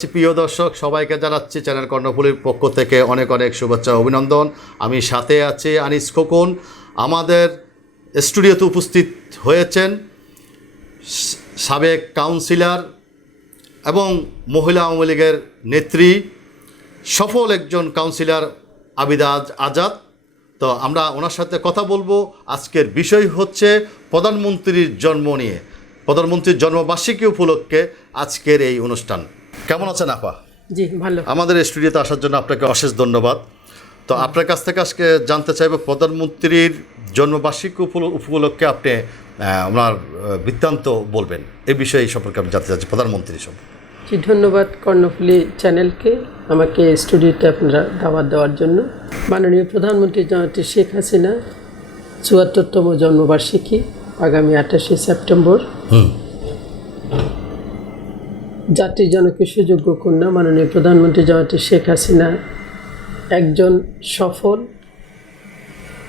প্রিয় দর্শক সবাইকে জানাচ্ছি চ্যানেল কর্ণফুলীর পক্ষ থেকে অনেক অনেক শুভেচ্ছা অভিনন্দন। আমি সাথে আছি আনিস খোকন। আমাদের স্টুডিওতে উপস্থিত হয়েছেন সাবেক কাউন্সিলর এবং মহিলা আওয়ামী লীগের নেত্রী, সফল একজন কাউন্সিলর আবিদা আজাদ। তো আমরা ওনার সাথে কথা বলবো। আজকের বিষয় হচ্ছে প্রধানমন্ত্রীর জন্ম নিয়ে, প্রধানমন্ত্রীর জন্মবার্ষিকী উপলক্ষে আজকের এই অনুষ্ঠান। কেমন আছেন আপা? জি ভালো। আমাদের স্টুডিওতে আসার জন্য আপনাকে অশেষ ধন্যবাদ। তো আপনার কাছ থেকে আজকে জানতে চাইব প্রধানমন্ত্রীর জন্মবার্ষিকী উপলক্ষে আপনি ওনার বৃত্তান্ত বলবেন, এই বিষয়ে সম্পর্কে আমি জানতে চাচ্ছি প্রধানমন্ত্রী সম্পর্কে। জি ধন্যবাদ কর্ণফুলী চ্যানেলকে আমাকে স্টুডিওতে আপনারা দাওয়াত দেওয়ার জন্য। মাননীয় প্রধানমন্ত্রী জননেত্রী শেখ হাসিনা ৭৪তম জন্মবার্ষিকী আগামী ২৮শে সেপ্টেম্বর। জাতির জনকে সুযোগ্য কন্যা মাননীয় প্রধানমন্ত্রী জননেত্রী শেখ হাসিনা একজন সফল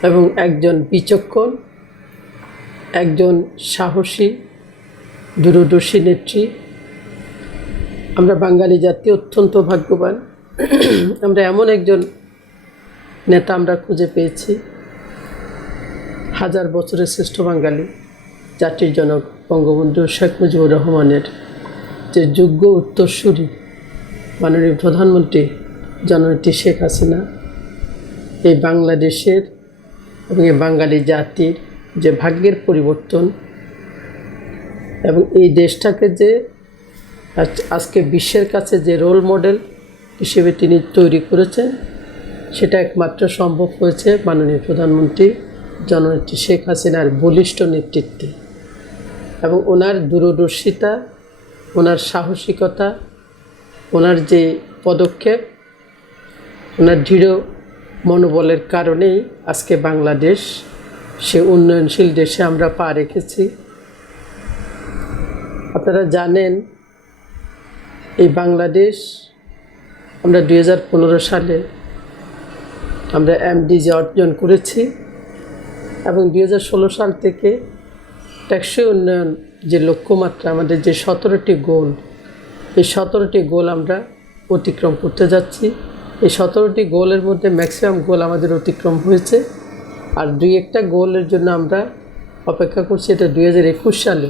এবং একজন বিচক্ষণ, একজন সাহসী দূরদর্শী নেত্রী। আমরা বাঙালি জাতি অত্যন্ত ভাগ্যবান। আমরা এমন একজন নেতা আমরা খুঁজে পেয়েছি, হাজার বছরের শ্রেষ্ঠ বাঙালি, জাতির জনক বঙ্গবন্ধু শেখ মুজিবুর রহমানের যে যোগ্য উত্তরসূরি মাননীয় প্রধানমন্ত্রী জননেত্রী শেখ হাসিনা এই বাংলাদেশের এবং এই বাঙালি জাতির যে ভাগ্যের পরিবর্তন এবং এই দেশটাকে যে আজকে বিশ্বের কাছে যে রোল মডেল হিসেবে তিনি তৈরি করেছেন, সেটা একমাত্র সম্ভব হয়েছে মাননীয় প্রধানমন্ত্রী জননেত্রী শেখ হাসিনার বলিষ্ঠ নেতৃত্বে এবং ওনার দূরদর্শিতা, ওনার সাহসিকতা, ওনার যে পদক্ষেপ, ওনার দৃঢ় মনোবলের কারণেই আজকে বাংলাদেশ সে উন্নয়নশীল দেশে আমরা পা রেখেছি। আপনারা জানেন এই বাংলাদেশ আমরা ২০১৫ সালে আমরা এমডিজি অর্জন করেছি এবং ২০১৬ সাল থেকে টেকসই উন্নয়ন যে লক্ষ্যমাত্রা, আমাদের যে ১৭টি গোল, এই ১৭টি গোল আমরা অতিক্রম করতে যাচ্ছি। এই ১৭টি গোলের মধ্যে ম্যাক্সিমাম গোল আমাদের অতিক্রম হয়েছে, আর ২-১টা গোলের জন্য আমরা অপেক্ষা করছি। এটা ২০২১ সালে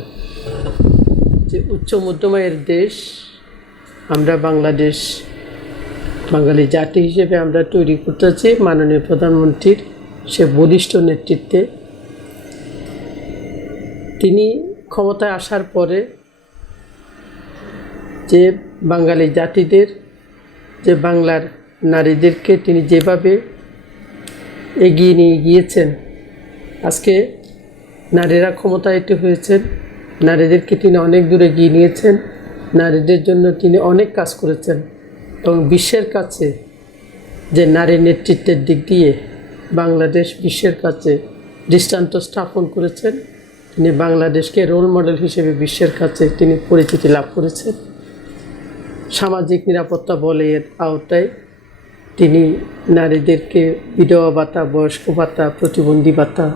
যে উচ্চ মধ্যম আয়ের দেশ আমরা বাংলাদেশ বাঙালি জাতি হিসেবে আমরা তৈরি করতে চাচ্ছি মাননীয় প্রধানমন্ত্রীর সে বলিষ্ঠ নেতৃত্বে। তিনি ক্ষমতায় আসার পরে যে বাঙালি জাতিদের, যে বাংলার নারীদেরকে তিনি যেভাবে এগিয়ে নিয়ে গিয়েছেন, আজকে নারীরা ক্ষমতায়িত হয়েছেন, নারীদেরকে তিনি অনেক দূরে এগিয়ে নিয়েছেন, নারীদের জন্য তিনি অনেক কাজ করেছেন এবং বিশ্বের কাছে যে নারী নেতৃত্বের দিক দিয়ে বাংলাদেশ বিশ্বের কাছে দৃষ্টান্ত স্থাপন করেছেন। তিনি বাংলাদেশকে রোল মডেল হিসেবে বিশ্বের কাছে তিনি পরিচিতি লাভ করেছেন। সামাজিক নিরাপত্তা বলয়ের আওতায় তিনি নারীদেরকে বিধবা ভাতা, বয়স্ক ভাতা, প্রতিবন্ধী ভাতা,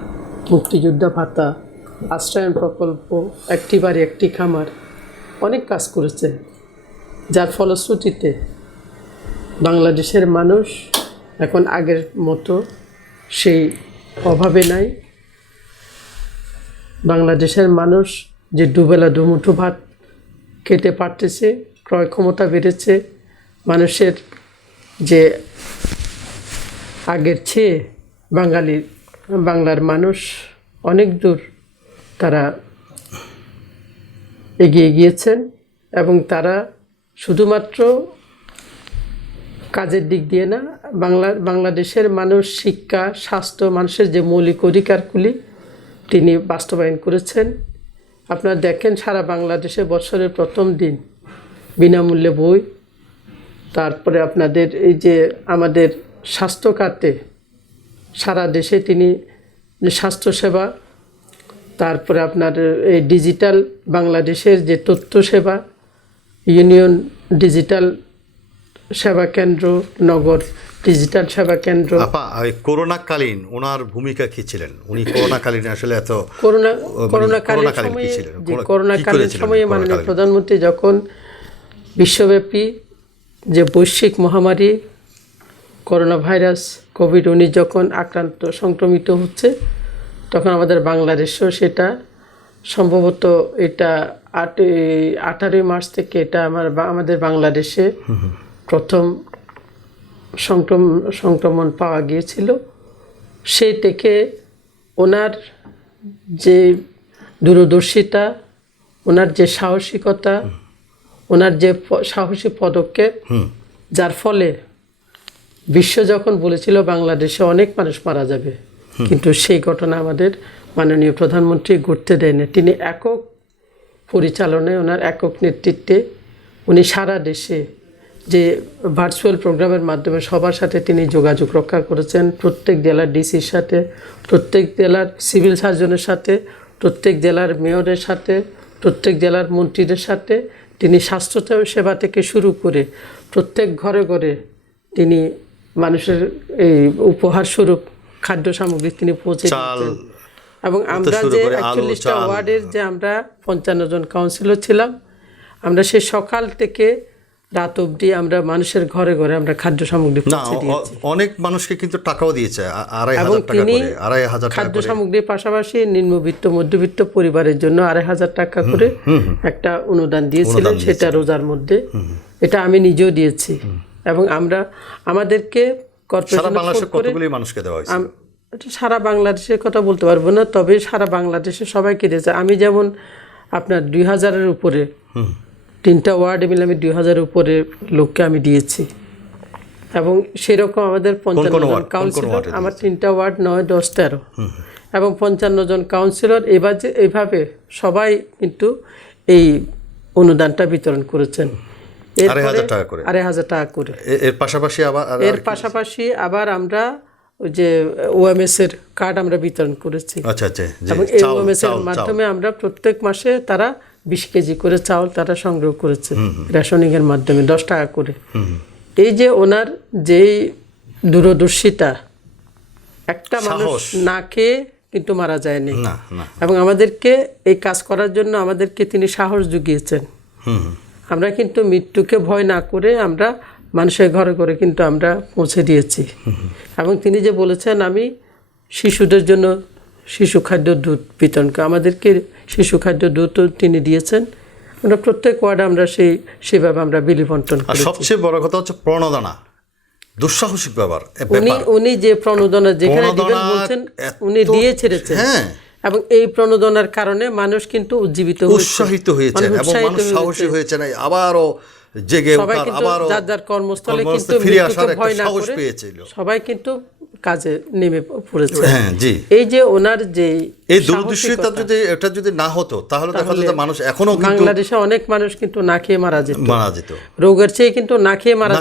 মুক্তিযোদ্ধা ভাতা, আশ্রয়ন প্রকল্প, একটি বাড়ি একটি খামার, অনেক কাজ করেছেন, যার ফলশ্রুতিতে বাংলাদেশের মানুষ এখন আগের মতো সেই অভাবে নাই। বাংলাদেশের মানুষ যে দুবেলা দুমুঠো ভাত খেতে পারতেছে, ক্রয় ক্ষমতা বেড়েছে, মানুষের যে আগের চেয়ে বাংলার মানুষ অনেক দূর তারা এগিয়ে গিয়েছেন এবং তারা শুধুমাত্র কাজের দিক দিয়ে না, বাংলাদেশের মানুষ শিক্ষা, স্বাস্থ্য, মানুষের যে মৌলিক অধিকারগুলি তিনি বাস্তবায়ন করেছেন। আপনারা দেখেন সারা বাংলাদেশে বছরের প্রথম দিন বিনামূল্যে বই, তারপরে আপনাদের এই যে আমাদের স্বাস্থ্য খাতে সারা দেশে তিনি স্বাস্থ্যসেবা, তারপরে আপনার এই ডিজিটাল বাংলাদেশের যে তথ্য সেবা, ইউনিয়ন ডিজিটাল সেবা কেন্দ্র, নগর ডিজিটাল সেবা কেন্দ্র। করোনাকালীন ওনার ভূমিকা কী ছিলেন? উনি করোনাকালীন আসলে এত করোনাকালীন সময়ে মাননীয় প্রধানমন্ত্রী যখন বিশ্বব্যাপী যে বৈশ্বিক মহামারী করোনা ভাইরাস কোভিড-19 যখন সংক্রমিত হচ্ছে, তখন আমাদের বাংলাদেশেও সেটা সম্ভবত এটা 18 মার্চ থেকে এটা আমাদের বাংলাদেশে প্রথম সংক্রমণ পাওয়া গিয়েছিল। সেই থেকে ওনার যে দূরদর্শিতা, ওনার যে সাহসিকতা, ওনার যে সাহসী পদক্ষেপ, যার ফলে বিশ্ব যখন বলেছিল বাংলাদেশে অনেক মানুষ মারা যাবে, কিন্তু সেই ঘটনা আমাদের মাননীয় প্রধানমন্ত্রী ঘটতে দেয়নি। তিনি একক পরিচালনায়, ওনার একক নেতৃত্বে উনি সারা দেশে যে ভার্চুয়াল প্রোগ্রামের মাধ্যমে সবার সাথে তিনি যোগাযোগ রক্ষা করেছেন, প্রত্যেক জেলার ডিসির সাথে, প্রত্যেক জেলার সিভিল সার্জনের সাথে, প্রত্যেক জেলার মেয়রের সাথে, প্রত্যেক জেলার মন্ত্রীদের সাথে তিনি স্বাস্থ্য সেবা থেকে শুরু করে প্রত্যেক ঘরে ঘরে তিনি মানুষের এই উপহার স্বরূপ খাদ্য সামগ্রী তিনি পৌঁছে দিয়েছেন। এবং আমরা যে 41টা ওয়ার্ডের যে আমরা 55 জন কাউন্সিলর ছিলাম, আমরা সেই সকাল থেকে রাত অবধি আমরা মানুষের ঘরে ঘরে আমরা খাদ্য সামগ্রী পৌঁছে দিয়েছি। অনেক মানুষকে কিন্তু টাকাও দিয়েছে, এবং তিনি 2,500 টাকা খাদ্য সামগ্রীর পাশাপাশি নিম্নবিত্ত মধ্যবিত্ত পরিবারের জন্য 2,500 টাকা করে একটা অনুদান দিয়েছিলেন, সেটা রোজার মধ্যে। এটা আমি নিজেও দিয়েছি। এবং আমরা আমাদেরকে মানুষকে দেওয়া হয়েছে। সারা বাংলাদেশের কথা বলতে পারবো না, তবে সারা বাংলাদেশে সবাইকে দিয়েছে। আমি যেমন আপনার 2000-এর উপরে 3টা ওয়ার্ডে মিলে আমি 2000-এর উপরে লোককে আমি দিয়েছি। এবং সেরকম আমাদের 55 জন কাউন্সিলর, আমার 3টা ওয়ার্ড 9, 10, 13 এবং 55 জন কাউন্সিলর এইভাবে সবাই কিন্তু এই অনুদানটা বিতরণ করেছেন। 2,500 টাকা করে। এর পাশাপাশি আবার আমরা ওই যে ওএমএস এর কার্ড আমরা বিতরণ করেছি। আচ্ছা, এবং এই ওএমএস এর মাধ্যমে আমরা প্রত্যেক মাসে তারা 20 কেজি করে চাউল তারা সংগ্রহ করেছে রেশনিং এর মাধ্যমে 10 টাকা করে। এই যে ওনার যেই দূরদর্শিতা, একটা মানুষ না খেয়ে কিন্তু মারা যায়নি। এবং আমাদেরকে এই কাজ করার জন্য আমাদেরকে তিনি সাহস জুগিয়েছেন। আমরা কিন্তু মৃত্যুকে ভয় না করে আমরা মানুষের ঘরে ঘরে কিন্তু আমরা পৌঁছে দিয়েছি। এবং তিনি যে বলেছেন আমি শিশুদের জন্য শিশু খাদ্য দুধ বিতরণ করে, আমাদেরকে শিশু খাদ্য দুধ তিনি দিয়েছেন। আমরা প্রত্যেক ওয়ার্ডে আমরা সেভাবে আমরা বিলি বন্টন করি। সবচেয়ে বড় কথা হচ্ছে প্রণোদনা, দুঃসাহসিক ব্যাপার। উনি যে প্রণোদনা যেখানে দিবেন বলছেন উনি দিয়ে ছেড়েছেন। এবং এই প্রণোদনার কারণে মানুষ কিন্তু উজ্জীবিত উৎসাহিত হয়েছে এবং মানুষ সাহসী হয়েছে, আবারও জেগে আবারও যার যার কর্মস্থলে কিন্তু ফিরে আসার একটা সাহস পেয়েছিল। সবাই কিন্তু কাজে নেমে পড়েছে। এই যে ওনার যে এই দূরদর্শিতা যদি না হতো তাহলে দেখা যেত মানুষ এখনো বাংলাদেশে অনেক মানুষ কিন্তু না খেয়ে মারা যেত। রোগের চেয়ে কিন্তু না খেয়ে মারা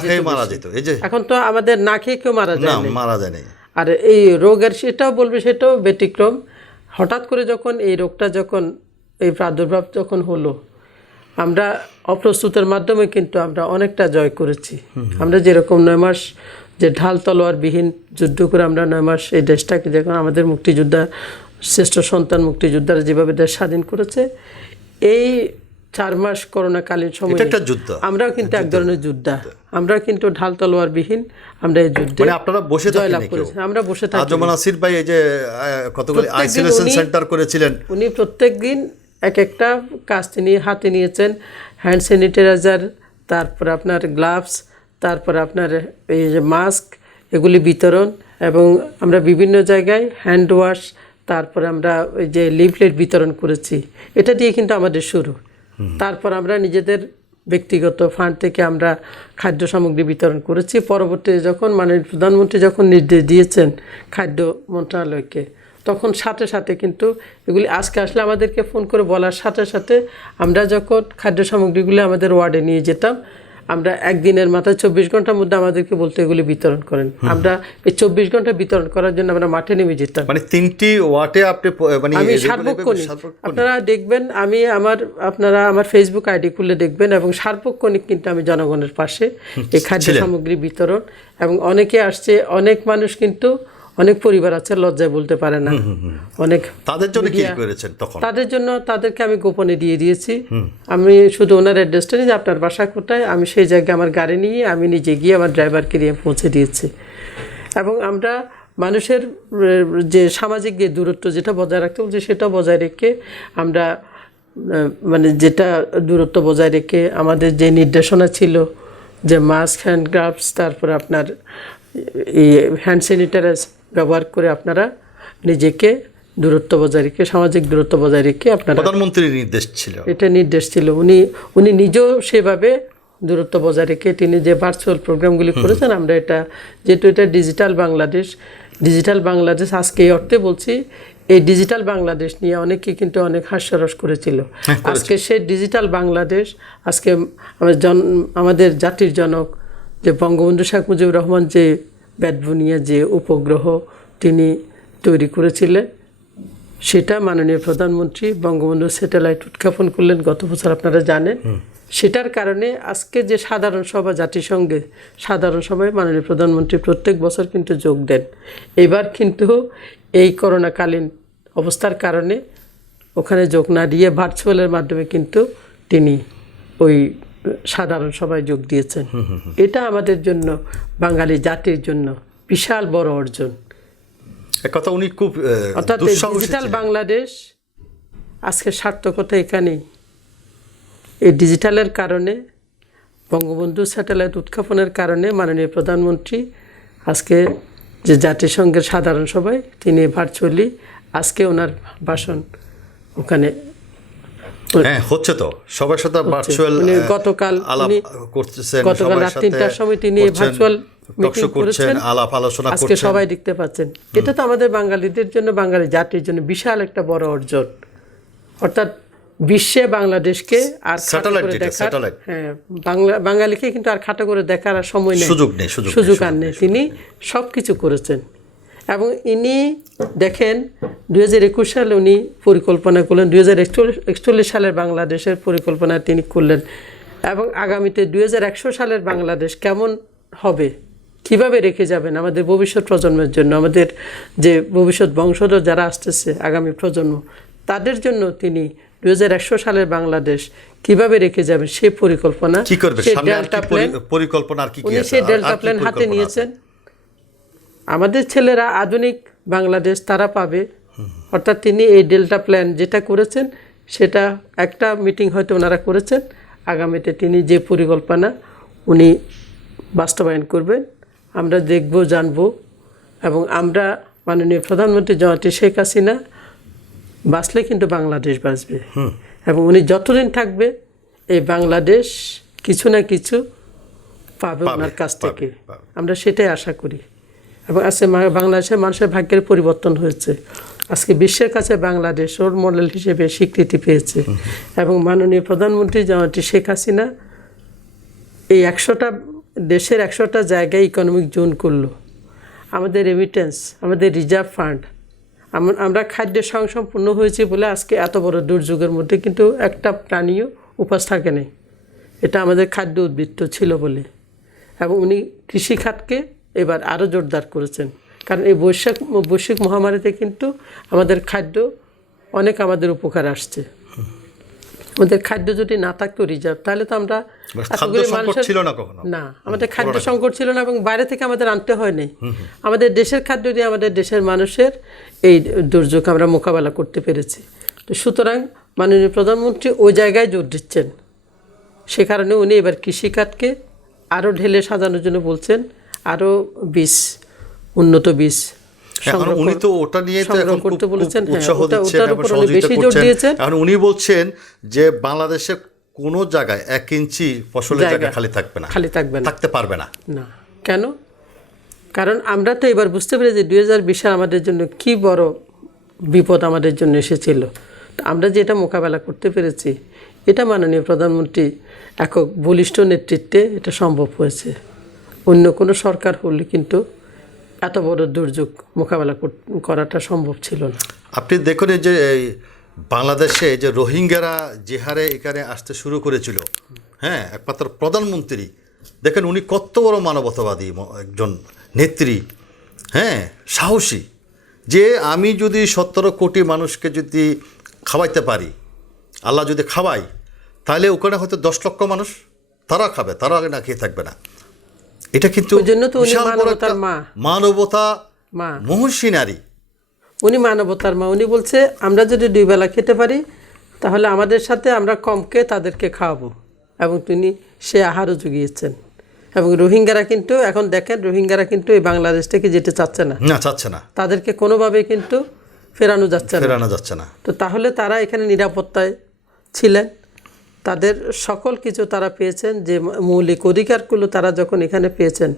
যেত। এখন তো আমাদের না খেয়ে কেউ মারা যায়। আর এই রোগের সেটাও বলবে, সেটাও ব্যতিক্রম। হঠাৎ করে যখন এই রোগটা এই প্রাদুর্ভাব যখন হলো, আমরা অপ্রস্তুতের মাধ্যমে কিন্তু আমরা অনেকটা জয় করেছি। আমরা যেরকম 9 মাস যে ঢাল তলোয়ারবিহীন যুদ্ধ করে আমরা 9 মাস এই দেশটাকে, যখন আমাদের মুক্তিযোদ্ধা শ্রেষ্ঠ সন্তান মুক্তিযোদ্ধারা যেভাবে দেশ স্বাধীন করেছে, এই 4 মাস করোনাকালীন সময় আমরাও কিন্তু এক ধরনের যোদ্ধা। আমরা কিন্তু ঢাল তলোয়ারবিহীন আমরা এই যুদ্ধে আপনারা বসে জয়লাভ করেছি। আমরা বসে থাকি। আজমান আসির ভাই এই যে কতগুলো আইসোলেশন সেন্টার করেছিলেন, উনি প্রত্যেক দিন এক একটা কাজ তিনি হাতে নিয়েছেন। হ্যান্ড স্যানিটাইজার, তারপর আপনার গ্লাভস, তারপর আপনার এই যে মাস্ক, এগুলি বিতরণ। এবং আমরা বিভিন্ন জায়গায় হ্যান্ড ওয়াশ, তারপরে আমরা ওই যে লিফলেট বিতরণ করেছি। এটা দিয়ে কিন্তু আমাদের শুরু। তারপর আমরা নিজেদের ব্যক্তিগত ফান্ড থেকে আমরা খাদ্য সামগ্রী বিতরণ করেছি। পরবর্তীতে যখন মাননীয় প্রধানমন্ত্রী যখন নির্দেশ দিয়েছেন খাদ্য মন্ত্রণালয়কে, তখন সাথে সাথে কিন্তু এগুলি আজকে আসলে আমাদেরকে ফোন করে বলার সাথে সাথে আমরা যখন খাদ্য সামগ্রীগুলি আমাদের ওয়ার্ডে নিয়ে যেতাম, আমরা একদিনের মাথায় 24 ঘন্টার মধ্যে আমাদেরকে বলতে এগুলি বিতরণ করেন। আমরা এই 24 ঘন্টা বিতরণ করার জন্য আমরা মাঠে নেমে যেতাম। মানে 3টি ওয়ার্ডে আমি সার্বক্ষণিক, আপনারা দেখবেন, আপনারা আমার ফেসবুক আইডি খুলে দেখবেন, এবং সার্বক্ষণিক কিন্তু আমি জনগণের পাশে এই খাদ্য সামগ্রী বিতরণ। এবং অনেকে আসছে, অনেক মানুষ কিন্তু অনেক পরিবার আছে লজ্জায় বলতে পারে না, অনেক তাদের জন্য কি media- করেছেন তখন? তাদের জন্য তাদেরকে আমি গোপনে দিয়ে দিয়েছি। আমি শুধু ওনার অ্যাড্রেসটা নিয়ে যে আপনার বাসা কোথায়, আমি সেই জায়গায় আমার গাড়ি নিয়ে আমি নিজে গিয়ে আমার ড্রাইভারকে নিয়ে পৌঁছে দিয়েছি। এবং আমরা মানুষের যে সামাজিক যে দূরত্ব যেটা বজায় রাখতে বলছি সেটা বজায় রেখে আমরা মানে যেটা দূরত্ব বজায় রেখে আমাদের যে নির্দেশনা ছিল যে মাস্ক, হ্যান্ড গ্লাভস, তারপরে আপনার এই হ্যান্ড স্যানিটাইজার ব্যবহার করে আপনারা নিজেকে দূরত্ব বজায় রেখে সামাজিক দূরত্ব বজায় রেখে আপনারা, প্রধানমন্ত্রীর নির্দেশ ছিল এটা নির্দেশ ছিল। উনি নিজেও সেভাবে দূরত্ব বজায় রেখে তিনি যে ভার্চুয়াল প্রোগ্রামগুলি করেছেন, আমরা এটা যেহেতু এটা ডিজিটাল বাংলাদেশ আজকে এই অর্থে বলছি, এই ডিজিটাল বাংলাদেশ নিয়ে অনেকে কিন্তু অনেক হাস্যরস করেছিল। আজকে সেই ডিজিটাল বাংলাদেশ আজকে আমাদের জাতির জনক যে বঙ্গবন্ধু শেখ মুজিবুর রহমান যে ব্যাটবুনিয়া যে উপগ্রহ তিনি তৈরি করেছিলেন, সেটা মাননীয় প্রধানমন্ত্রী বঙ্গবন্ধু স্যাটেলাইট উৎক্ষেপণ করলেন গত বছর, আপনারা জানেন। সেটার কারণে আজকে যে সাধারণ সভা, জাতিসংঘে সাধারণ সভায় মাননীয় প্রধানমন্ত্রী প্রত্যেক বছর কিন্তু যোগ দেন। এবার কিন্তু এই করোনাকালীন অবস্থার কারণে ওখানে যোগ না দিয়ে ভার্চুয়ালের মাধ্যমে কিন্তু তিনি ওই সাধারণ সভায় যোগ দিয়েছেন। এটা আমাদের জন্য, বাঙালি জাতির জন্য বিশাল বড় অর্জন। কথা উনি খুব অর্থাৎ দুঃসাহসী ডিজিটাল ছিলেন। বাংলাদেশ আজকে সার্থকতা এখানেই। এই ডিজিটালের কারণে, বঙ্গবন্ধু স্যাটেলাইট উৎক্ষেপণের কারণে মাননীয় প্রধানমন্ত্রী আজকে যে জাতিসংঘের সাধারণ সভায় তিনি ভার্চুয়ালি আজকে ওনার ভাষণ ওখানে হ্যাঁ হচ্ছে তো, সবার সাথে ভার্চুয়াল উনি গতকাল করতেছেন, গতকাল রাত 3টার সময় তিনি ভার্চুয়াল মিটিং করেছেন, আলাপ আলোচনা আজকে করছেন। সবাই দেখতে পাচ্ছেন। এটা তো আমাদের বাঙালিদের জন্য, বাঙালি জাতির জন্য বিশাল একটা বড় অর্জন। অর্থাৎ বিশ্বে বাংলাদেশকে আর খাটো করে দেখার, হ্যাঁ বাঙালিকে কিন্তু আর খাটো করে দেখার আর সময় নেই, সুযোগ আর নেই। তিনি সব কিছু করেছেন। এবং ইনি দেখেন 2021 সালে উনি পরিকল্পনা করলেন, 2041 সালের বাংলাদেশের পরিকল্পনা তিনি করলেন। এবং আগামীতে 2100 সালের বাংলাদেশ কেমন হবে, কিভাবে রেখে যাবেন আমাদের ভবিষ্যৎ প্রজন্মের জন্য, আমাদের যে ভবিষ্যৎ বংশধর যারা আসতেছে আগামী প্রজন্ম, তাদের জন্য তিনি 2100 সালের বাংলাদেশ কিভাবে রেখে যাবেন সে পরিকল্পনা, কি করবে, সেই সামনে আর ডেল্টা কি প্ল্যান, পরিকল্পনা আর কি কি উনি আছে, সেই আর ডেল্টা কি প্ল্যান হাতে পরিকল্পনা নিয়েছেন। আছে? আমাদের ছেলেরা আধুনিক বাংলাদেশ তারা পাবে। অর্থাৎ তিনি এই ডেল্টা প্ল্যান যেটা করেছেন সেটা একটা মিটিং হয়তো ওনারা করেছেন, আগামীতে তিনি যে পরিকল্পনা উনি বাস্তবায়ন করবেন আমরা দেখব, জানব। এবং আমরা মাননীয় প্রধানমন্ত্রী জননেত্রী শেখ হাসিনা বাঁচলে কিন্তু বাংলাদেশ বাঁচবে। এবং উনি যতদিন থাকবে এই বাংলাদেশ কিছু না কিছু পাবে ওনার কাছ থেকে, আমরা সেটাই আশা করি। এবং আজকে বাংলাদেশের মানুষের ভাগ্যের পরিবর্তন হয়েছে। আজকে বিশ্বের কাছে বাংলাদেশ রোল মডেল হিসেবে স্বীকৃতি পেয়েছে। এবং মাননীয় প্রধানমন্ত্রী জননেত্রী শেখ হাসিনা এই 100টা দেশের 100টা জায়গায় ইকোনমিক জোন করলো। আমাদের রেমিটেন্স, আমাদের রিজার্ভ ফান্ড, আমরা খাদ্যের স্বয়ংসম্পূর্ণ হয়েছি বলে আজকে এত বড় দুর্যোগের মধ্যে কিন্তু একটা প্রাণীও উপাস থাকে নেই। এটা আমাদের খাদ্য উদ্বৃত্ত ছিল বলে। এবং উনি কৃষিখাতকে এবার আরও জোরদার করেছেন, কারণ এই বৈশ্বিক মহামারীতে কিন্তু আমাদের খাদ্য অনেক আমাদের উপকার আসছে। আমাদের খাদ্য যদি না থাকতো রিজার্ভ, তাহলে তো আমরা না, আমাদের খাদ্য সংকট ছিল না এবং বাইরে থেকে আমাদের আনতে হয় নাই। আমাদের দেশের খাদ্য দিয়ে আমাদের দেশের মানুষের এই দুর্যোগ আমরা মোকাবেলা করতে পেরেছি। তো সুতরাং মাননীয় প্রধানমন্ত্রী ওই জায়গায় জোর দিচ্ছেন। সে কারণে উনি এবার কৃষিখাতকে আরও ঢেলে সাজানোর জন্য বলছেন, আরও বীজ, উন্নত বীজ উনি তো ওটা নিয়ে তো এখন করতে বলেছেন। উৎসাহ দিচ্ছেন এবং সহযোগিতা করছেন। এখন উনি বলছেন যে বাংলাদেশে কোনো জায়গায় 1 ইঞ্চি ফসলের জায়গা খালি থাকবে না, থাকতে পারবে না। না, কেন? কারণ আমরা তো এবার বুঝতে পেরেছি 2020 সাল আমাদের জন্য কি বড় বিপদ আমাদের জন্য এসেছিল। আমরা যেটা মোকাবেলা করতে পেরেছি, এটা মাননীয় প্রধানমন্ত্রী একক বলিষ্ঠ নেতৃত্বে এটা সম্ভব হয়েছে। অন্য কোনো সরকার হলে কিন্তু এত বড় দুর্যোগ মোকাবেলা করাটা সম্ভব ছিল না। আপনি দেখুন যে বাংলাদেশে যে রোহিঙ্গারা যে হারে এখানে আসতে শুরু করেছিল, হ্যাঁ, একমাত্র প্রধানমন্ত্রী দেখেন উনি কত বড় মানবতাবাদী একজন নেত্রী, হ্যাঁ, সাহসী, যে আমি যদি 17 কোটি মানুষকে যদি খাওয়াইতে পারি, আল্লাহ যদি খাওয়াই, তাহলে ওখানে হয়তো 10 লক্ষ মানুষ তারা খাবে, তারা আগে না খেয়ে থাকবে না। এটা কিন্তু ওই জন্য তো উনি বিশাল বড় একটা মানবতার মা। মানবতা, মা, মহর্ষি নারী। উনি মানবতার মা। উনি বলছে আমরা যদি 2 বেলা খেতে পারি তাহলে আমাদের সাথে আমরা কমকে তাদেরকে খাওয়াবো, এবং তিনি সে আহারও জুগিয়েছেন। এবং রোহিঙ্গারা কিন্তু এখন দেখেন, রোহিঙ্গারা কিন্তু এই বাংলাদেশ থেকে যেতে চাচ্ছে না, না, চাচ্ছে না, তাদেরকে কোনোভাবে কিন্তু ফেরানো যাচ্ছে না। ফেরানো যাচ্ছে না। তো তাহলে তারা এখানে নিরাপত্তায় ছিলেন, তাদের সকল কিছু তারা পেয়েছেন, যে মৌলিক অধিকারগুলো তারা যখন এখানে পেয়েছেন,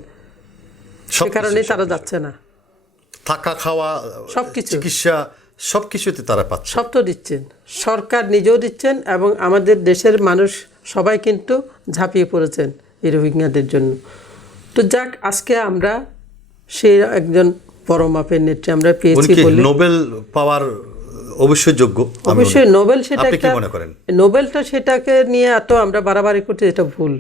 সে কারণেই তারা যাচ্ছে না। থাকা, খাওয়া, সবকিছু, চিকিৎসা, সব কিছুতে তারা পাচ্ছে। সব তো দিচ্ছেন, সরকার নিজেও দিচ্ছেন, এবং আমাদের দেশের মানুষ সবাই কিন্তু ঝাঁপিয়ে পড়েছেন এই রোহিঙ্গাদের জন্য। তো যাক, আজকে আমরা সেই একজন বড় মাপের নেত্রী আমরা পেয়েছি বলে। নোবেল পাওয়ার অবশ্যই যোগ্য। অবশ্যই নোবেল, সেটা আপনি কি একটা মনে করেন? নোবেলটা সেটাকে নিয়ে এত আমরা বাড়াবাড়ি করতে, এটা ভুল।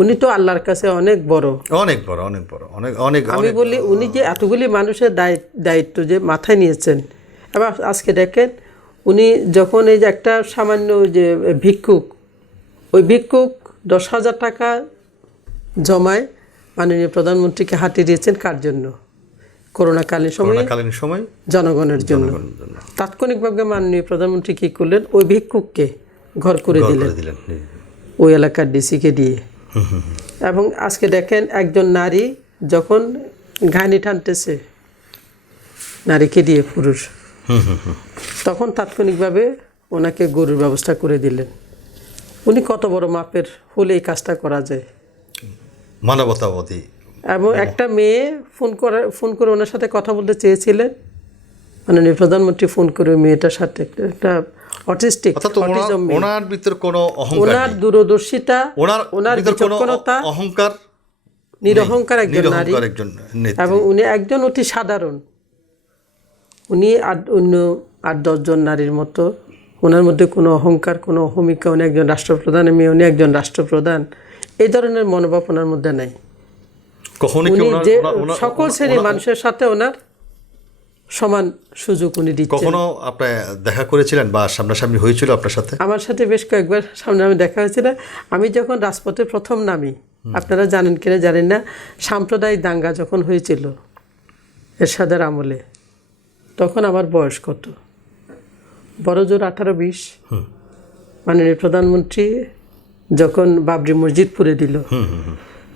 উনি তো আল্লাহর কাছে অনেক বড়, অনেক বড়, অনেক বড়, অনেক অনেক। আমি বলি উনি যে এতগুলি মানুষের দায়িত্ব যে মাথায় নিয়েছেন। এবার আজকে দেখেন, উনি যখন এই যে একটা সামান্য যে ভিক্ষুক, ওই ভিক্ষুক 10,000 টাকা জমায় মাননীয় প্রধানমন্ত্রীকে হাতিয়ে দিয়েছেন। কার জন্য? করোনাকালীন সময় জনগণের জন্য। তাৎক্ষণিকভাবে মাননীয় প্রধানমন্ত্রী কী করলেন? ওই ভিক্ষুককে ঘর করে দিলেন ওই এলাকার ডিসিকে দিয়ে। এবং আজকে দেখেন, একজন নারী যখন ঘানি টানতেছে নারীকে দিয়ে, পুরুষ, তখন তাৎক্ষণিকভাবে ওনাকে গরুর ব্যবস্থা করে দিলেন। উনি কত বড় মাপের হলে এই কাজটা করা যায়, মানবতাবাদী। এবং একটা মেয়ে ফোন করে ওনার সাথে কথা বলতে চেয়েছিলেন, মাননীয় প্রধানমন্ত্রী ফোন করে মেয়েটার সাথে, একটা অটিস্টিক, ওনার ভিতরে কোনো অহংকার, ওনার দূরদর্শিতা, ওনার বিচক্ষণতা, অহংকার, নিরহংকার একজন নারী, এবং উনি একজন অতি সাধারণ। উনি অন্য 8-10 জন নারীর মতো, ওনার মধ্যে কোনো অহংকার, কোনো অহমিকা। উনি একজন রাষ্ট্রপ্রধানের মেয়ে, উনি একজন রাষ্ট্রপ্রধান, এই ধরনের মনোভাব ওনার মধ্যে নাই। উনি যে সকল শ্রেণীর মানুষের সাথে ওনার সমান সুযোগ উনি দিচ্ছেন। কখনো আপনি দেখা করেছিলেন বা সামনাসামনি হয়েছিল আপনার সাথে? আমার সাথে বেশ কয়েকবার সামনাসামনি দেখা হয়েছিল। আমি যখন রাজপথে প্রথম নামি, আপনারা জানেন কিনা জানেন না, সাম্প্রদায়িক দাঙ্গা যখন হয়েছিল এরশাদের আমলে, তখন আমার বয়স কত, বড় জোর 18-20। মাননীয় প্রধানমন্ত্রী যখন বাবরি মসজিদ পুড়ে দিল,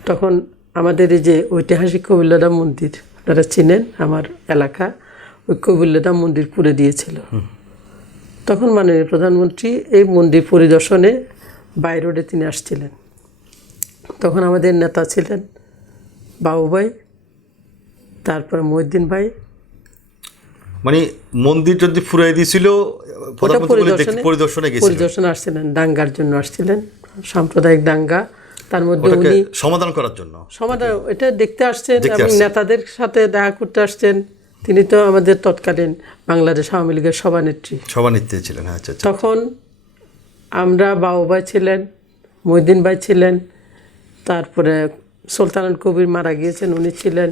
তখন আমাদের এই যে ঐতিহাসিক কবিল্লাদা মন্দির, আপনারা চিনেন, আমার এলাকা, ওই কবিল্লাদা মন্দির পুড়ে দিয়েছিল। তখন মাননীয় প্রধানমন্ত্রী এই মন্দির পরিদর্শনে বাই রোডে তিনি আসছিলেন। তখন আমাদের নেতা ছিলেন বাবু ভাই, তারপর মহিউদ্দিন ভাই। মানে মন্দির যদি ফুরাই দিয়েছিল, পরিদর্শনে আসছিলেন, দাঙ্গার জন্য আসছিলেন, সাম্প্রদায়িক দাঙ্গা, তার মধ্যে উনি সমাধান করার জন্য, এটা দেখতে আসছেন, এবং নেতাদের সাথে দেখা করতে আসছেন। তিনি তো আমাদের তৎকালীন বাংলাদেশ আওয়ামী লীগের সভানেত্রী ছিলেন। তখন আমরা, বাবু ভাই ছিলেন, মহিউদ্দিন ভাই ছিলেন, তারপরে সুলতান কবির মারা গিয়েছেন, উনি ছিলেন।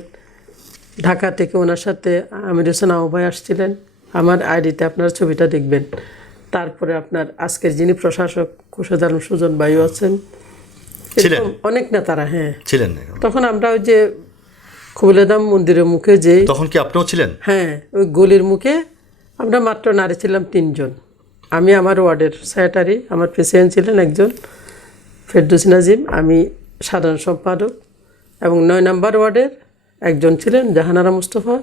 ঢাকা থেকে ওনার সাথে আমির হোসেন আবু ভাই আসছিলেন, আমার আইডিতে আপনারা ছবিটা দেখবেন। তারপরে আপনার আজকের যিনি প্রশাসক কোষাধারণ সুজন ভাইও আছেন, অনেক নেতারা ছিলেন। তখন আমরা ওই যে কবিলাদাম মন্দিরের মুখে যে, তখন কি আপনিও ছিলেন? হ্যাঁ, ওই গলির মুখে আমরা মাত্র নারী ছিলাম 3 জন। আমি আমার ওয়ার্ডের সেক্রেটারি, আমার প্রেসিডেন্ট ছিলেন একজন ফেরদৌসী নাজিম, আমি সাধারণ সম্পাদক, এবং 9 নম্বর ওয়ার্ডের একজন ছিলেন জাহানারা মুস্তফা,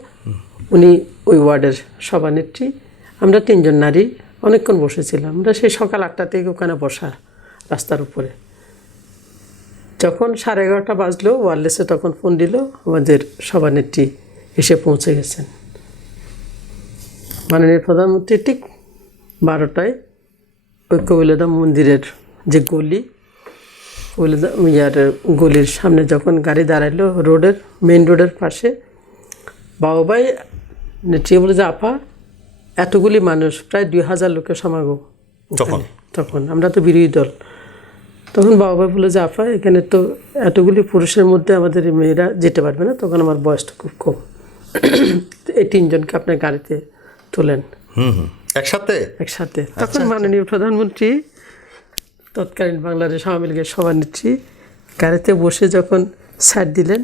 উনি ওই ওয়ার্ডের সভানেত্রী। আমরা 3 জন নারী অনেকক্ষণ বসেছিলাম। আমরা সেই সকাল 8টা থেকে ওখানে বসা রাস্তার উপরে। যখন 11:30 বাজলো, ওয়ারলেসে তখন ফোন দিল, আমাদের সভানেত্রী এসে পৌঁছে গেছেন। মাননীয় প্রধানমন্ত্রী ঠিক 12টায় ওই কবিলাদা মন্দিরের যে গলি, গলির সামনে যখন গাড়ি দাঁড়াইলো, রোডের মেইন রোডের পাশে, বাবু ভাই নেত্রী বলে যে, আপা, এতগুলি মানুষ, প্রায় 2000 লোকের সমাগম। তখন আমরা তো বিরোধী দল। তখন বাবা ভাই বলে যে, আপা, এখানে তো এতগুলি পুরুষের মধ্যে আমাদের মেয়েরা যেতে পারবে না। তখন আমার বয়সটা খুব কম, এই তিনজনকে আপনার গাড়িতে তোলেন একসাথে একসাথে। তখন মাননীয় প্রধানমন্ত্রী তৎকালীন বাংলাদেশ আওয়ামী লীগের সভানেত্রী গাড়িতে বসে যখন সাইড দিলেন,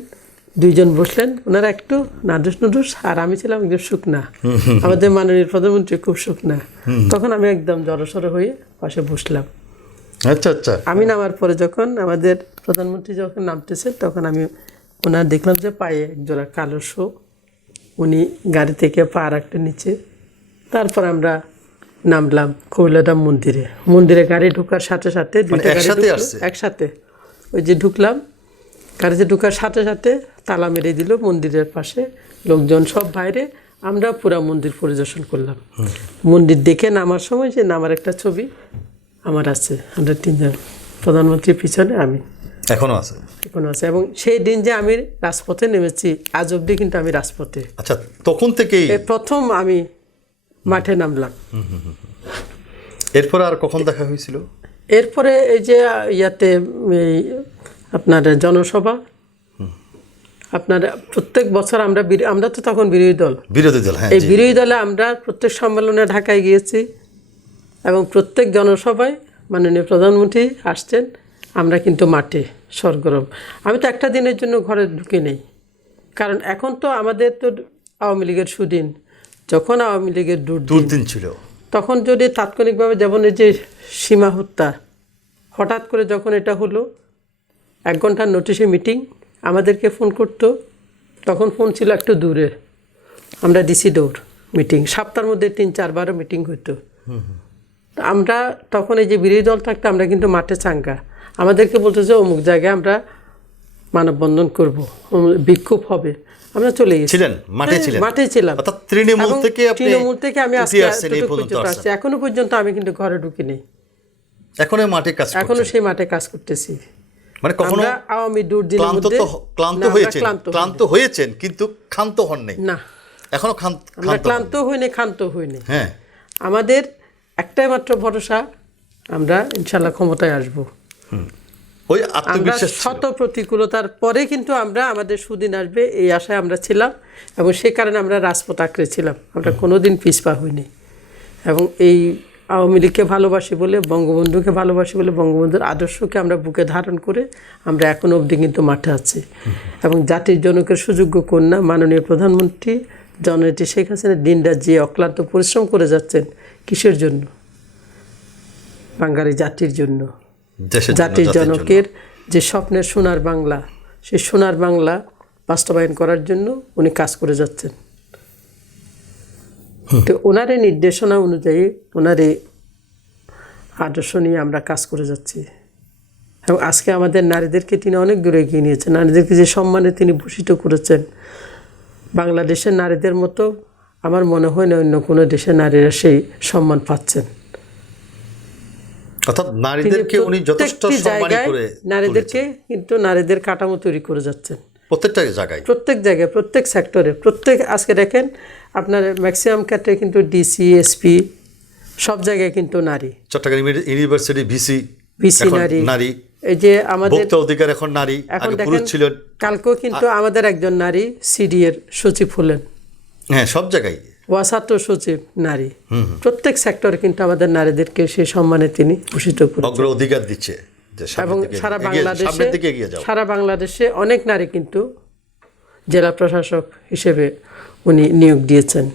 দুইজন বসলেন, ওনারা একটু নাদুস নুদুস, আর আমি ছিলাম একদম শুকনা। আমাদের মাননীয় প্রধানমন্ত্রী খুব শুকনা। তখন আমি একদম জড়সড় হয়ে পাশে বসলাম। আচ্ছা আচ্ছা। আমি নামার পরে যখন আমাদের প্রধানমন্ত্রী যখন নামতেছেন, তখন আমি ওনার দেখলাম যে পায়ে একজোড়া কালো শো। উনি গাড়ি থেকে পা রাখতে নিচে। তারপর আমরা নামলাম কবিলধাম মন্দিরে গাড়ি ঢোকার সাথে সাথে দুইটা গাড়ি ঢুকলো একসাথে। ওই যে ঢুকলাম, গাড়িতে ঢোকার সাথে সাথে তালা মেরে দিল মন্দিরের পাশে, লোকজন সব বাইরে। আমরা পুরা মন্দির পরিদর্শন করলাম। মন্দির দেখে নামার সময় যে নামার একটা ছবি আমার আছে, আমরা তিনজন, প্রধানমন্ত্রীর পিছনে আমি, এখনো আছে এবং সেই দিন যে আমি রাজপথে নেমেছি, আজ অবধি কিন্তু আমি রাজপথে। আচ্ছা, তখন থেকেই প্রথম আমি মাঠে নামলাম। এরপর আর কখন দেখা হয়েছিল? এরপরে এই যে ইয়াতে এই আপনার জনসভা, আপনার প্রত্যেক বছর আমরা তো তখন বিরোধী দল, হ্যাঁ, এই বিরোধী দলে আমরা প্রত্যেক সম্মেলনে ঢাকায় গিয়েছি এবং প্রত্যেক জনসভায় মাননীয় প্রধানমন্ত্রী আসছেন। আমরা কিন্তু মাঠে সরগরম। আমি তো একটা দিনের জন্য ঘরে ঢুকে নেই, কারণ এখন তো আমাদের তো আওয়ামী লীগের সুদিন। যখন আওয়ামী লীগের দুর্দিন ছিল, তখন যদি তাৎক্ষণিকভাবে, যেমন এই যে সীমা হত্যা, হঠাৎ করে যখন এটা হলো, 1 ঘন্টার নোটিশে মিটিং, আমাদেরকে ফোন করতো। তখন ফোন ছিল একটু দূরে, আমরা ডিসি দৌড় মিটিং, সপ্তাহের মধ্যে 3-4 বারও মিটিং হইতো। আমরা তখন এই যে বিরোধী দল থাকতে আমরা কিন্তু মাঠে চাঙ্গা। আমাদেরকে বলতো যে অমুক জায়গায় আমরা মানববন্ধন করব, বিক্ষোভ হবে, আমরা চলে গেছিলাম, মাঠে ছিলাম। তৃণমূল থেকে আমি এখনো পর্যন্ত আমি কিন্তু ঘরে ঢুকি নেই, এখনো সেই মাঠে কাজ করতেছি। মানে কখনো আওয়ামী দুর্দিনের মধ্যে ক্লান্ত হয়েছেন, কিন্তু ক্ষান্ত হন নাই। না, এখনো আমরা ক্লান্ত হইনি, ক্ষান্ত হইনি। হ্যাঁ, আমাদের একটাই মাত্র ভরসা, আমরা ইনশাল্লাহ ক্ষমতায় আসবো। ওই আত্মবিশ্বাস, শত প্রতিকূলতার পরে কিন্তু আমরা আমাদের সুদিন আসবে এই আশায় আমরা ছিলাম, এবং সেই কারণে আমরা রাজপথ আঁকড়ে ছিলাম। আমরা কোনোদিন পিছপা হইনি, এবং এই আওয়ামী লীগকে ভালোবাসি বলে, বঙ্গবন্ধুকে ভালোবাসি বলে, বঙ্গবন্ধুর আদর্শকে আমরা বুকে ধারণ করে আমরা এখনো অবধি কিন্তু মাঠে আছি। এবং জাতির জনকের সুযোগ্য কন্যা মাননীয় প্রধানমন্ত্রী জননেত্রী শেখ হাসিনা দিনরাত যে অক্লান্ত পরিশ্রম করে যাচ্ছেন, কিসের জন্য? বাঙালি জাতির জন্য, জাতির জনকের যে স্বপ্নের সোনার বাংলা, সেই সোনার বাংলা বাস্তবায়ন করার জন্য উনি কাজ করে যাচ্ছেন। তো ওনার এই নির্দেশনা অনুযায়ী, ওনার এই আদর্শ নিয়ে আমরা কাজ করে যাচ্ছি। এবং আজকে আমাদের নারীদেরকে তিনি অনেক দূরে এগিয়ে নিয়েছেন। নারীদেরকে যে সম্মানে তিনি ভূষিত করেছেন, বাংলাদেশের নারীদের মতো আমার মনে হয় না অন্য কোনো দেশের নারীরা সেই সম্মান পাচ্ছেন। অর্থাৎ নারীদেরকে উনি যথেষ্ট সম্মান করে, নারীদেরকে কিন্তু নারীদের কাঠামো তৈরি করে যাচ্ছেন প্রত্যেক জায়গায়, প্রত্যেক সেক্টরে, আজকে দেখেন আপনার ম্যাক্সিমাম ক্ষেত্রে কিন্তু ডিসি, এসপি, সব জায়গায় কিন্তু নারী। চট্টগ্রাম ইউনিভার্সিটি ভিসি নারী, এই যে আমাদের অধিকার এখন নারী, এখন পুরুষ ছিলেন। কালকেও কিন্তু আমাদের একজন নারী সিডি এর সচিব হলেন। হ্যাঁ, সব জায়গায় ছাত্র সচিব নারী। প্রত্যেক সেক্টরে কিন্তু আমাদের নারীদেরকে সেই সম্মানে তিনি ভূষিত করেছেন, অগ্রাধিকার দিচ্ছে। এবং সারা বাংলাদেশে অনেক নারী কিন্তু জেলা প্রশাসক হিসেবে উনি নিয়োগ দিয়েছেন।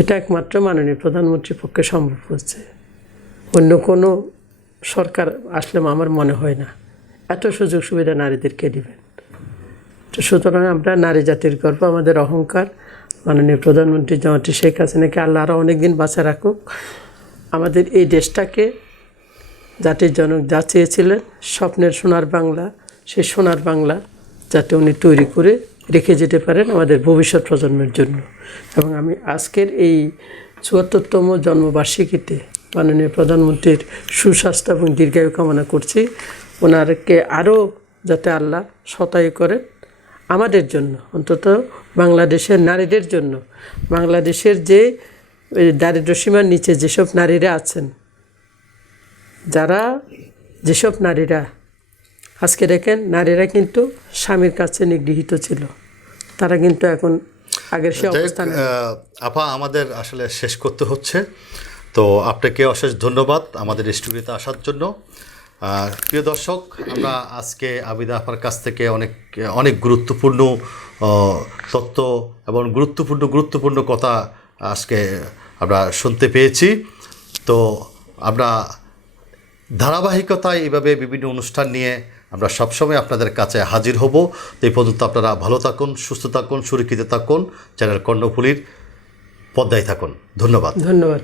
এটা একমাত্র মাননীয় প্রধানমন্ত্রীর পক্ষে সম্ভব হচ্ছে। অন্য কোনো সরকার আসলে আমার মনে হয় না এত সুযোগ সুবিধা নারীদেরকে দিবেন। তো সুতরাং আমরা নারী জাতির গর্ব, আমাদের অহংকার। মাননীয় প্রধানমন্ত্রী জননেত্রী শেখ হাসিনাকে আল্লাহ আরও অনেকদিন বাঁচা রাখুক। আমাদের এই দেশটাকে জাতির জনক যা চেয়েছিলেন, স্বপ্নের সোনার বাংলা, সেই সোনার বাংলা যাতে উনি তৈরি করে রেখে যেতে পারেন আমাদের ভবিষ্যৎ প্রজন্মের জন্য। এবং আমি আজকের এই ৭৪তম জন্মবার্ষিকীতে মাননীয় প্রধানমন্ত্রীর সুস্বাস্থ্য এবং দীর্ঘায়ু কামনা করছি। ওনারকে আরও যাতে আল্লাহ শতায়ু করেন আমাদের জন্য, অন্তত বাংলাদেশের নারীদের জন্য। বাংলাদেশের যে দারিদ্র্যসীমার নিচে যেসব নারীরা আছেন, যেসব নারীরা আজকে দেখেন, নারীরা কিন্তু স্বামীর কাছে নিগৃহীত ছিল, তারা কিন্তু এখন আগের সে যাই হোক, অবস্থানে। আপা আমাদের আসলে শেষ করতে হচ্ছে, তো আপনাকে অশেষ ধন্যবাদ আমাদের স্টুডিওতে আসার জন্য। প্রিয় দর্শক, আমরা আজকে আবিদা আপার কাছ থেকে অনেক অনেক গুরুত্বপূর্ণ তথ্য এবং গুরুত্বপূর্ণ কথা আজকে আমরা শুনতে পেয়েছি। তো আমরা ধারাবাহিকতায় এইভাবে বিভিন্ন অনুষ্ঠান নিয়ে আমরা সবসময় আপনাদের কাছে হাজির হব। তো এই পর্যন্ত আপনারা ভালো থাকুন, সুস্থ থাকুন, সুরক্ষিত থাকুন, চ্যানেল কর্ণফুলীর পর্দায় থাকুন। ধন্যবাদ। ধন্যবাদ।